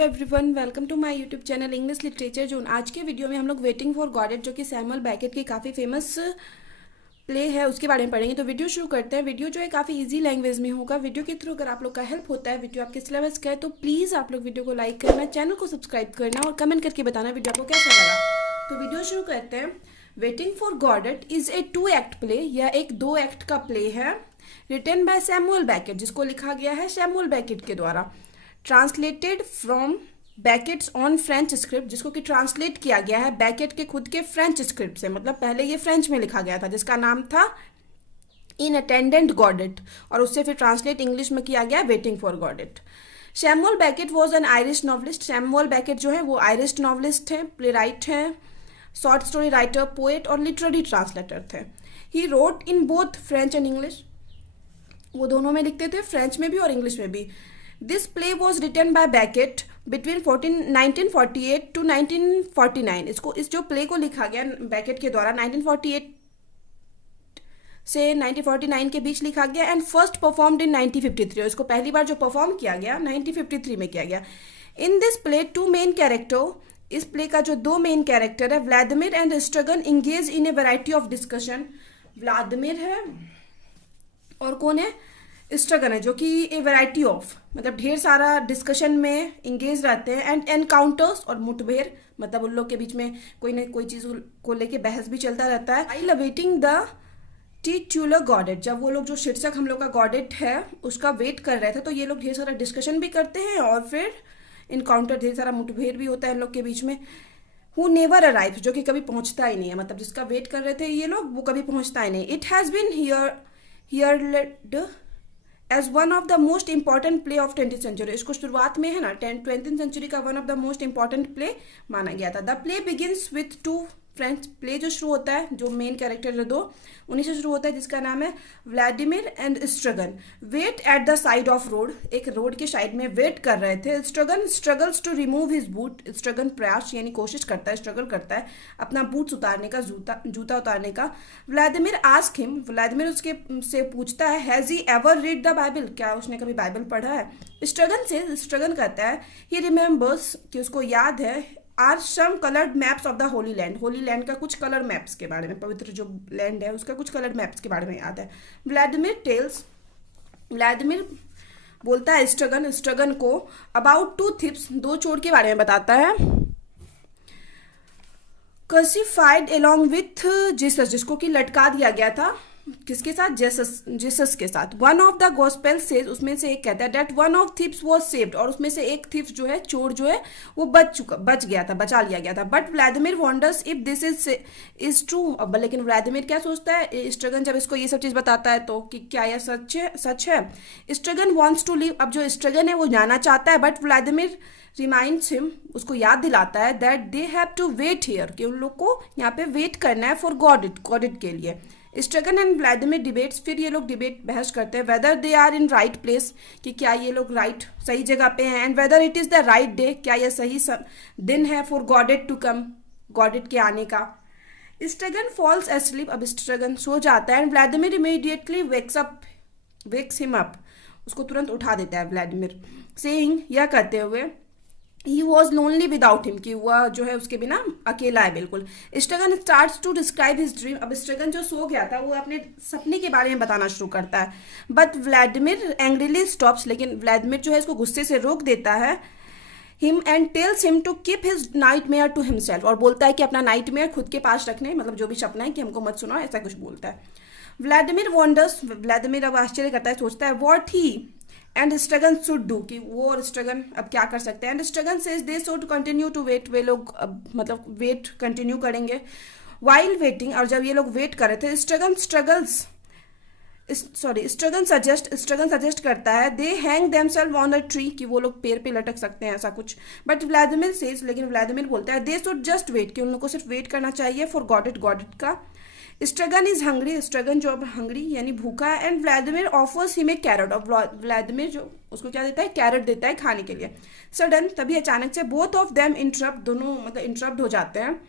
Hello everyone, welcome to my YouTube channel English literature zone. आज के video में हम लोग वेटिंग फॉर गॉडेट जो कि सैमुअल बेकेट की काफ़ी फेमस प्ले है उसके बारे में पढ़ेंगे। तो वीडियो शुरू करते हैं। वीडियो जो है काफ़ी इजी लैंग्वेज में होगा। वीडियो के थ्रू अगर आप लोग का हेल्प होता है, वीडियो आपके सिलेबस का है, तो प्लीज़ आप लोग वीडियो को लाइक करना, चैनल को सब्सक्राइब करना और कमेंट करके बताना वीडियो आपको कैसा लगा। तो वीडियो शुरू करते हैं। Waiting for Godot is a 2 act play. यह एक 2 एक्ट का प्ले है, रिटन बाय सैमुअल बेकेट, जिसको लिखा गया है सैमुअल बेकेट के द्वारा। Translated from Beckett's on French script, जिसको कि ट्रांसलेट किया गया है बैकेट के खुद के फ्रेंच स्क्रिप्ट से। मतलब पहले ये फ्रेंच में लिखा गया था, जिसका नाम था इन अटेंडेंट गॉडेट, और उससे फिर ट्रांसलेट इंग्लिश में किया गया waiting for Godot. Samuel Beckett was an Irish novelist. Samuel Beckett जो है वो आयरिश नॉवलिस्ट हैं, प्ले राइट हैं, शॉर्ट स्टोरी राइटर, पोएट और लिटरेरी ट्रांसलेटर थे। He wrote in both French and English. वो दोनों में लिखते थे, फ्रेंच में भी और इंग्लिश में भी। This play was written by Beckett between 1948 to 1949। इस जो प्ले को लिखा गया बेकेट के द्वारा 1948 से 1949 के बीच लिखा गया, एंड फर्स्ट परफॉर्म्ड इन 1953। इसको पहली बार जो परफॉर्म किया गया 1953 में किया गया। In this play 2 main character, इस प्ले का जो 2 मेन कैरेक्टर है, Vladimir and Estragon, engage in a variety of discussion. Vladimir है और कौन है? स्ट्रगन है, जो कि ए वैरायटी ऑफ मतलब ढेर सारा डिस्कशन में इंगेज रहते हैं। एंड एनकाउंटर्स और मुठभेड़, मतलब उन लोग के बीच में कोई न कोई चीज़ को लेके बहस भी चलता रहता है। आई अवेटिंग द टिट्यूलर गॉडेट, जब वो लोग जो शीर्षक हम लोग का गॉडेट है उसका वेट कर रहे थे, तो ये लोग ढेर सारा डिस्कशन भी करते हैं और फिर इनकाउंटर, ढेर सारा मुठभेड़ भी होता है इन लोग के बीच में। हु नेवर अराइव, जो कि कभी पहुंचता ही नहीं है, मतलब जिसका वेट कर रहे थे ये लोग वो कभी पहुंचता ही नहीं। It has been heard as one of the most important play of 20th century. इसको शुरुआत में है ना 20th सेंचुरी का one of the most important play माना गया था। The play begins with 2 friends. Play जो शुरू होता है, जो मेन कैरेक्टर है 2, उन्हीं से शुरू होता है, जिसका नाम है Vladimir and Estragon. Wait at the side of road, एक रोड के साइड में वेट कर रहे थे। Estragon struggles to remove his boot, Estragon प्रयास यानी कोशिश करता है, स्ट्रगल करता है अपना बूट्स उतारने का, जूता उतारने का। व्लादिमिर आस्क हिम, व्लादिमिर उसके से पूछता है, has he ever read the Bible, क्या उसने कभी बाइबल पढ़ा है? स्ट्रगन कहता है, ही रिमेंबर्स, कि उसको याद है, are some coloured maps of the Holy Land, Holy Land का कुछ कलर मैप्स के बारे में, पवित्र जो लैंड है उसका कुछ कलर मैप्स के बारे में याद है। व्लादिमिर टेल्स, व्लादिमिर बोलता है स्ट्रगन को अबाउट 2 थिप्स, 2 चोर के बारे में बताता है। क्रूसिफाइड अलोंग विथ जीसस, जिसको कि लटका दिया गया था, किसके साथ? जीसस के साथ। One of the gospel says, उसमें से एक कहता है, that one of thieves was saved, और उसमें से एक थीफ जो है, चोर जो है, वो बच गया था, बचा लिया गया था। But Vladimir wonders if this is true. अब लेकिन व्लादिमिर क्या सोचता है, स्ट्रगन जब इसको ये सब चीज़ बताता है तो कि क्या यह सच है। स्ट्रगन वॉन्ट्स टू लीव, अब जो स्ट्रगन है वो जाना चाहता है, बट व्लादिमिर रिमाइंड्स हिम, उसको याद दिलाता है, that they have to wait here, कि उन लोग को यहाँ पे वेट करना है फॉर गॉडेट के लिए। स्ट्रगन एंड व्लादिमिर डिबेट्स, फिर ये लोग बहस करते हैं, whether they are in right place, कि क्या ये लोग सही जगह पे हैं, and whether it is the right day, क्या यह सही दिन है फॉर गॉडेट टू कम, गॉडेट के आने का। स्ट्रगन फॉल्स एस्लीप, अब स्ट्रगन सो जाता है, and Vladimir immediately wakes him up, उसको तुरंत उठा देता है व्लादिमिर, सेइंग, यह कहते हुए, he was lonely without him, कि वह जो है उसके बिना अकेला है बिल्कुल। Estragon starts to describe his dream, अब स्ट्रगन जो सो गया था वो अपने सपने के बारे में बताना शुरू करता है। बट व्लादिमिर एंग्रीली स्टॉप्स, लेकिन व्लादिमिर जो है इसको गुस्से से रोक देता है, him and tells him to keep his nightmare to himself, और बोलता है कि अपना नाइटमेयर खुद के पास रखने, मतलब जो भी सपना है कि हमको मत सुनाओ, ऐसा कुछ बोलता है। व्लादिमिर वॉन्डर्स, व्लादिमिर अब आश्चर्य करता है, सोचता है, what he and Estragon should do, कि वो और स्ट्रगन अब क्या कर सकते हैं। And Estragon says they should continue to wait, वे लोग मतलब वेट कंटिन्यू करेंगे। वाइल वेटिंग, और जब ये लोग वेट कर रहे थे, स्ट्रगन सजेस्ट करता है, they hang themselves on a tree, कि वो लोग पेड़ पे लटक सकते हैं, ऐसा कुछ। बट व्लादिमिर सेज, लेकिन व्लादिमिर बोलता है, दे शुड जस्ट वेट, कि उन लोग को सिर्फ वेट करना चाहिए फॉर गॉडेट का। स्ट्रगन इज हंग्री, स्ट्रगन जो अब हंग्री यानी भूखा है, and Vladimir offers him a carrot, और व्लादिमिर जो उसको क्या देता है, कैरेट देता है खाने के लिए। सडन, तभी अचानक से, बोथ ऑफ देम इंटरप्ट, दोनों मतलब इंटरप्ट हो जाते हैं,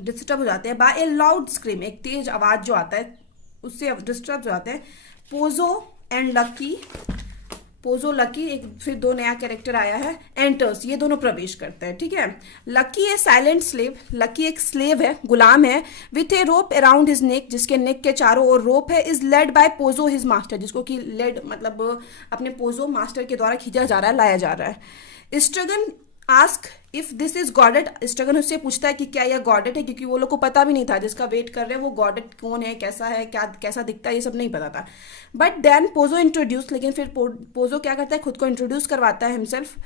डिस्टर्ब हो जाते हैं, बाय ए लाउड स्क्रीम, एक तेज आवाज जो आता है उससे डिस्टर्ब हो जाते हैं। Pozzo and lucky Pozzo lucky, एक फिर दो नया कैरेक्टर आया है एंटर्स, ये दोनों प्रवेश करते हैं, ठीक है। लकी है साइलेंट स्लेव, लकी एक स्लेव है, गुलाम है, with A rope around his neck, जिसके नेक के चारों ओर रोप है, is led by Pozzo his master, जिसको कि लेड मतलब अपने पोजो मास्टर के द्वारा खींचा जा रहा है, लाया जा रहा है। स्ट्रगन आस्क इफ दिस इज गॉडेट, स्ट्रगन उससे पूछता है कि क्या यह गॉडेट है, क्योंकि वो लोग को पता भी नहीं था, जिसका वेट कर रहे हैं वो गॉडेट कौन है, कैसा है, क्या कैसा दिखता है, ये सब नहीं पता था। बट देन पोजो इंट्रोड्यूस, लेकिन फिर पोजो क्या करता है, खुद को इंट्रोड्यूस करवाता है himself.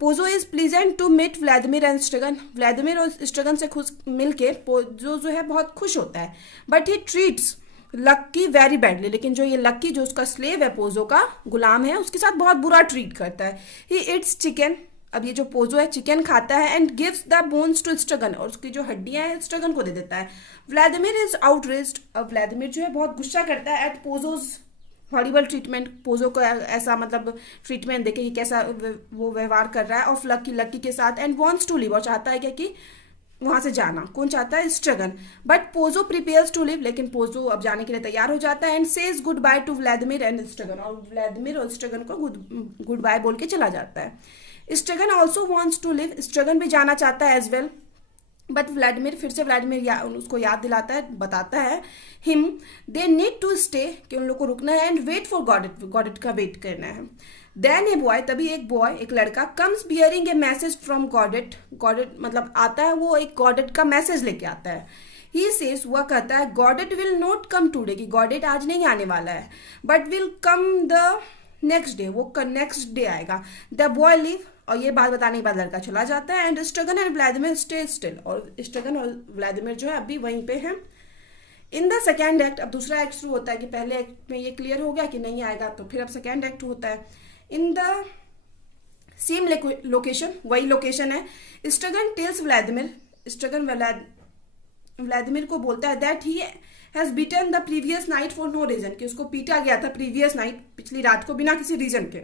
Pozzo is pleasant to meet Vladimir and Estragon, Vladimir और स्ट्रगन से खुद मिलके पोजो जो है बहुत खुश होता है। But he treats lucky very badly, लेकिन जो ये लक्की जो उसका स्लेव है, पोजो का गुलाम है, उसके साथ बहुत बुरा ट्रीट करता है। ही इट्स चिकन, अब ये जो पोजो है चिकन खाता है, and gives the bones to Estragon, और उसकी जो हड्डियां हैं स्ट्रगन को दे देता है। व्लादिमीर इज आउटरेज्ड, अब व्लादिमीर जो है बहुत गुस्सा करता है एट पोजोज हॉरिबल ट्रीटमेंट, पोजो को ऐसा मतलब ट्रीटमेंट देके कि कैसा वो व्यवहार कर रहा है ऑफ लक्की के साथ, एंड वॉन्ट्स टू लिव, और चाहता है क्या कि वहां से जाना। कौन चाहता है, Estragon. But Pozzo prepares to leave, लेकिन पोजो अब जाने के लिए तैयार हो जाता है, and says goodbye to Vladimir and Estragon, और व्लादिमीर और स्ट्रगन को गुड बाय बोल के चला जाता है। स्ट्रगन ऑल्सो वॉन्ट्स टू लिव, स्ट्रगन भी जाना चाहता है एज वेल, बट व्लादिमीर फिर से व्लादिमीर उसको याद दिलाता है, बताता है him they need to stay, कि उन लोग को रुकना है, and wait for Godot, Godot का वेट करना है। देन ए बॉय, तभी एक बॉय, एक लड़का, comes bearing a message from Godot, Godot मतलब आता है, वो एक गॉडेट का मैसेज लेके आता है। ही सेज, वह कहता है गॉडेट विल नॉट कम टूडे, कि गॉडेट आज नहीं आने वाला है, but will come the next day, वो नेक्स्ट डे आएगा। द बॉय लीव, और ये बात बताने के बाद लड़का चला जाता है, and Estragon and Vladimir stay still, और स्ट्रगन और व्लादिमीर जो है अभी वहीं पे हैं। इन द सेकेंड एक्ट, अब दूसरा एक्ट शुरू होता है कि पहले एक्ट में ये क्लियर हो गया कि नहीं आएगा, तो फिर अब सेकेंड एक्ट होता है। इन द सेम लोकेशन, वही लोकेशन है, Estragon tells Vladimir, Estragon Vladimir को बोलता है that he has beaten the previous night for no reason, कि उसको पीटा गया था प्रीवियस नाइट, पिछली रात को, बिना किसी रीजन के।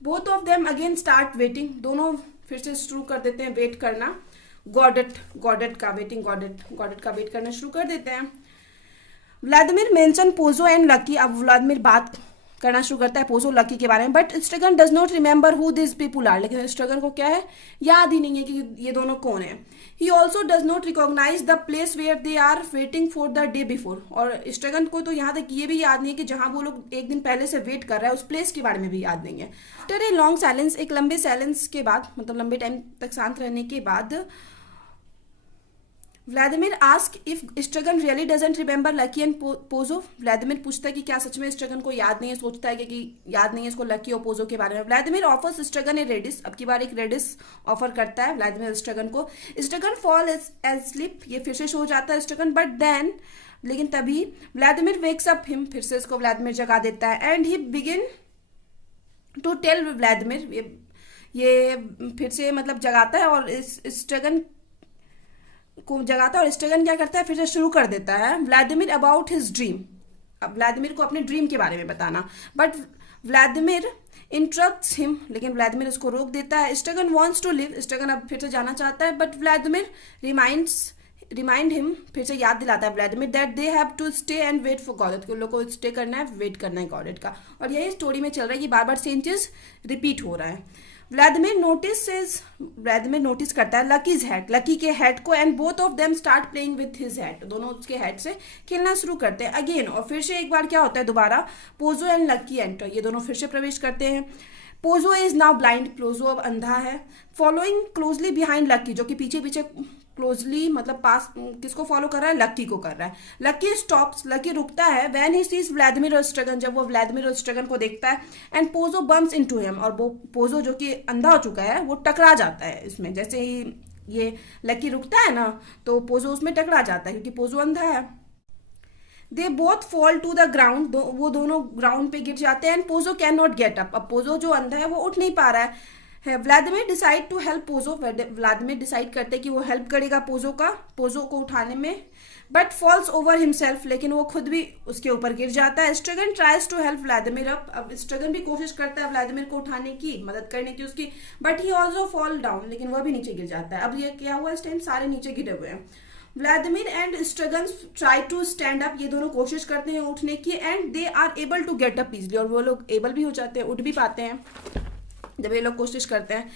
Both of them again start waiting, दोनों फिर से शुरू कर देते हैं वेट करना, गॉडेट का वेटिंग, गॉडेट का वेट करना शुरू कर देते हैं। Vladimir mention Pozzo and lucky, अब व्लादिमीर बात करना शुरू करता है पोजो लकी के बारे में, but Estragon does not remember who this people are, लेकिन स्ट्रगन को क्या है, याद ही नहीं है कि ये दोनों कौन है। He also does not recognise the place where they are waiting for the day before, और स्ट्रगन को तो यहाँ तक ये भी याद नहीं है कि जहां वो लोग एक दिन पहले से वेट कर रहा है उस प्लेस के बारे में भी याद नहीं है। आफ्टर ए लॉन्ग साइलेंस, एक लंबे साइलेंस के बाद, मतलब लंबे टाइम तक शांत रहने के बाद, Vladimir ask if Estragon really doesn't remember Lucky and Pozzo, Vladimir पूछता है कि क्या सच में स्ट्रगन को याद नहीं है, सोचता है कि याद नहीं है इसको लकी और पोजो के बारे में। व्लादिमीर ऑफर्स स्ट्रगन ए रेडिस, अब की बार एक रेडिस ऑफर करता है व्लादिमीर स्ट्रगन को। स्ट्रगन फॉल एज स्लीप, ये फिर से सो जाता है स्ट्रगन, बट देन, लेकिन तभी व्लादिमीर वेक्स अप हिम, फिर से इसको व्लादिमीर जगा देता है, and he begin to tell Vladimir, ये फिर से मतलब जगाता है और इस स्ट्रगन को जगाता है, और स्ट्रगन क्या करता है, फिर से शुरू कर देता है व्लादिमीर अबाउट हिज ड्रीम, अब व्लादिमीर को अपने ड्रीम के बारे में बताना, बट व्लादिमीर इंटरप्ट्स हिम, लेकिन व्लादिमीर उसको रोक देता है। स्ट्रगन वांट्स टू लिव, स्ट्रगन अब फिर से जाना चाहता है, बट व्लादिमीर रिमाइंड हिम, फिर से याद दिलाता है Vladimir that they have to stay and wait for Godot, उन लोगों को स्टे करना है, वेट करना है गॉडेट का। और यही स्टोरी में चल रहा है कि बार बार सेम चीज रिपीट हो रहा है। व्लादिमीर नोटिस करता है लकीज हेड, लकी के हेड को, and both of them start playing with his head, दोनों उसके हेड से खेलना शुरू करते हैं अगेन, और फिर से एक बार क्या होता है, दोबारा पोजो एंड लकी एंटर, ये दोनों फिर से प्रवेश करते हैं। Pozzo is now blind, Pozzo अब अंधा है, फॉलोइंग क्लोजली बिहाइंड लकी, जो कि पीछे पीछे क्लोजली मतलब पास किसको फॉलो कर रहा है, लकी को कर रहा है। लकी स्टॉप्स, लकी रुकता है, व्हेन ही सीज व्लादिमीर और स्ट्रगन, जब वो व्लादिमीर और स्ट्रगन को देखता है, and Pozzo bumps into him, और वो पोजो जो कि अंधा हो चुका है वो टकरा जाता है इसमें, जैसे ही ये लकी रुकता है ना तो पोजो उसमें टकरा जाता है क्योंकि पोजो अंधा है। They both fall to the ground, वो दोनों ग्राउंड पे गिर जाते हैं, and Pozzo can not get up, अब पोजो जो अंधा है वो उठ नहीं पा रहा है। Vladimir decide to help Pozzo, Vladimir decide करते कि वो हेल्प करेगा पोजो को उठाने में, बट फॉल्स ओवर हिमसेल्फ, लेकिन वो खुद भी उसके ऊपर गिर जाता है। Estragon tries to help Vladimir up, अब स्ट्रगन भी कोशिश करता है व्लादिमीर को उठाने की, मदद करने की उसकी, but he also fall down, लेकिन वह भी नीचे गिर जाता है। अब ये क्या हुआ, इस टाइम सारे नीचे गिरे हुए हैं। Vladimir and Estragon try to stand up, ये दोनों कोशिश करते हैं उठने की, and they are able to get up easily, और वो लोग एबल भी हो जाते हैं, उठ भी पाते हैं जब ये लोग कोशिश करते हैं।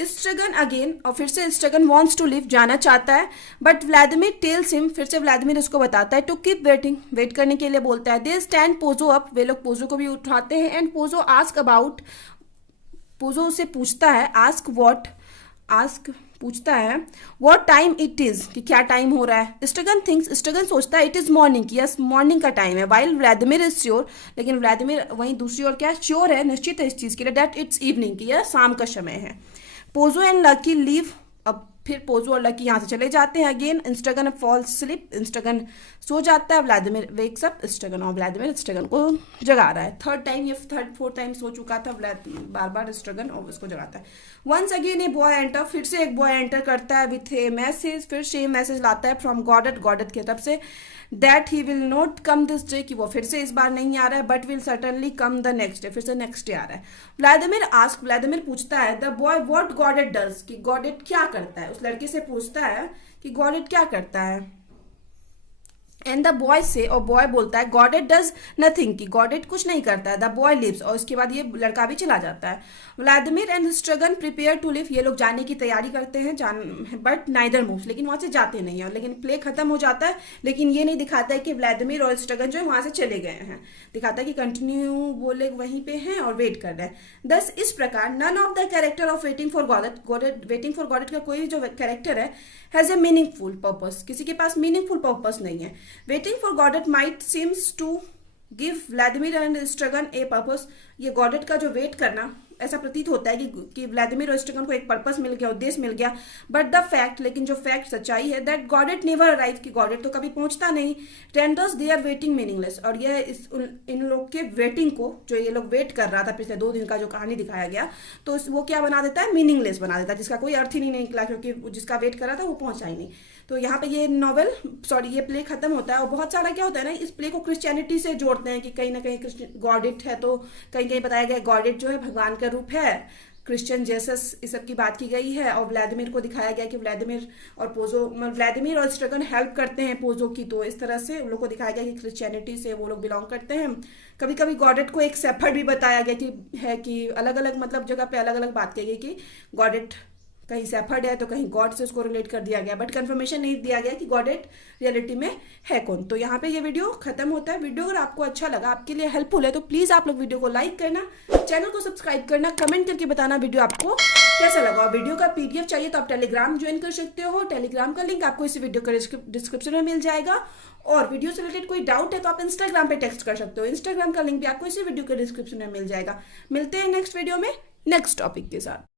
स्ट्रगन अगेन, और फिर से स्ट्रगन वॉन्ट्स टू लिव, जाना चाहता है, बट व्लादिमीर टेल्स हिम, फिर से व्लादिमीर उसको बताता है टू कीप वेटिंग, वेट करने के लिए बोलता है। दे स्टैंड पोजो अप, वे लोग पोजो को भी उठाते हैं, and Pozzo ask about, Pozzo उसे पूछता है, आस्क पूछता है व्हाट टाइम इट इज, कि क्या टाइम हो रहा है। स्ट्रगन सोचता है इट इज मॉर्निंग, कि यस मॉर्निंग का टाइम है, वाइल व्लादिमीर इज श्योर, लेकिन व्लादिमीर वहीं दूसरी ओर क्या श्योर है, निश्चित है इस चीज के लिए, दैट इट्स इवनिंग, की यह शाम का समय है। पोजो एंड लकी लीव, अब फिर पोजो और लकी यहाँ से चले जाते हैं। अगेन स्ट्रगन फॉल्स स्लीप, स्ट्रगन सो जाता है, व्लादिमीर वेक्स अप स्ट्रगन, और व्लादिमीर स्ट्रगन को जगा रहा है। थर्ड टाइम, ये थर्ड फोर्थ टाइम सो चुका था बार बार स्ट्रगन, और उसको जगाता है। Once again a boy enter, फिर से एक बॉय एंटर करता है विथ ए मैसेज, फिर से मैसेज लाता है फ्रॉम गॉडेट की तरफ से, that he will not come this day, कि वो फिर से इस बार नहीं आ रहा है, but will certainly come the next day, फिर से नेक्स्ट डे आ रहा है। व्लादिमीर पूछता है द बॉय व्हाट गॉडेट डज, कि गॉडेट क्या करता है, उस लड़के से पूछता है कि गॉडेट क्या करता है। एंड द बॉय से, और बॉय बोलता है गॉडेट डज नथिंग, कि गॉडेट कुछ नहीं करता है। द बॉय लिव्स, और उसके बाद ये लड़का भी चला जाता है। Vladimir and Estragon prepare to leave, ये लोग जाने की तैयारी करते हैं, बट नाइदर मूव्स, लेकिन वहां से जाते नहीं है, लेकिन प्ले खत्म हो जाता है, लेकिन ये नहीं दिखाता है कि व्लादिमीर और स्ट्रगन जो है वहां से चले गए हैं, दिखाता है कि कंटिन्यू वो लोग वहीं पे हैं और वेट कर रहे हैं। दस इस प्रकार none of the character of waiting for Godot, waiting for Godot का कोई भी जो कैरेक्टर है हैज ए मीनिंगफुल पर्पस, किसी के पास मीनिंगफुल पर्पस नहीं है। Waiting for Godot might seems to give Vladimir and Estragon a purpose, ये गॉडेट का जो वेट करना ऐसा प्रतीत होता है कि व्लादिमीर और स्ट्रगन को एक पर्पस मिल गया, उद्देश्य मिल गया, बट द फैक्ट, लेकिन जो फैक्ट सच्चाई है, दैट गॉडेट नेवर अराइव, कि गॉडेट तो कभी पहुंचता नहीं, टेंडर्स दे आर वेटिंग मीनिंगलेस, और यह इन लोग के वेटिंग को, जो ये लोग वेट कर रहा था पिछले 2 दिन का जो कहानी दिखाया गया, तो वो क्या बना देता है, मीनिंगलेस बना देता है, जिसका कोई अर्थ ही नहीं निकला, क्योंकि जिसका वेट कर रहा था वो पहुंचा ही नहीं। तो यहाँ पे ये प्ले खत्म होता है, और बहुत सारा क्या होता है ना, इस प्ले को क्रिश्चियनिटी से जोड़ते हैं, कि कहीं ना कहीं गॉडेट है, तो कहीं कहीं बताया गया गॉडेट जो है भगवान का रूप है, क्रिश्चियन जेसस, इस सब की बात की गई है, और व्लादिमीर को दिखाया गया कि व्लादिमीर और स्ट्रगन हेल्प करते हैं पोजो की, तो इस तरह से उन लोग को दिखाया गया कि क्रिश्चियनिटी से वो लोग बिलोंग करते हैं। कभी कभी गॉडेट को एक शेफर्ड भी बताया गया कि अलग अलग मतलब जगह पे अलग अलग बात की गई कि गॉडेट कहीं शेफर्ड है तो कहीं गॉड से उसको रिलेट कर दिया गया, बट कंफर्मेशन नहीं दिया गया कि गॉडेट रियलिटी में है कौन। तो यहाँ पे ये वीडियो खत्म होता है। वीडियो अगर आपको अच्छा लगा, आपके लिए हेल्पफुल है, तो प्लीज आप लोग वीडियो को लाइक करना, चैनल को सब्सक्राइब करना, कमेंट करके बताना वीडियो आपको कैसा लगा। वीडियो का पीडीएफ चाहिए तो आप टेलीग्राम ज्वाइन कर सकते हो, टेलीग्राम का लिंक आपको इस वीडियो के डिस्क्रिप्शन में मिल जाएगा। और वीडियो से रिलेटेड कोई डाउट है तो आप इंस्टाग्राम पे टेक्स्ट कर सकते हो, इंस्टाग्राम का लिंक भी आपको इसी वीडियो के डिस्क्रिप्शन में मिल जाएगा। मिलते हैं नेक्स्ट वीडियो में नेक्स्ट टॉपिक के साथ।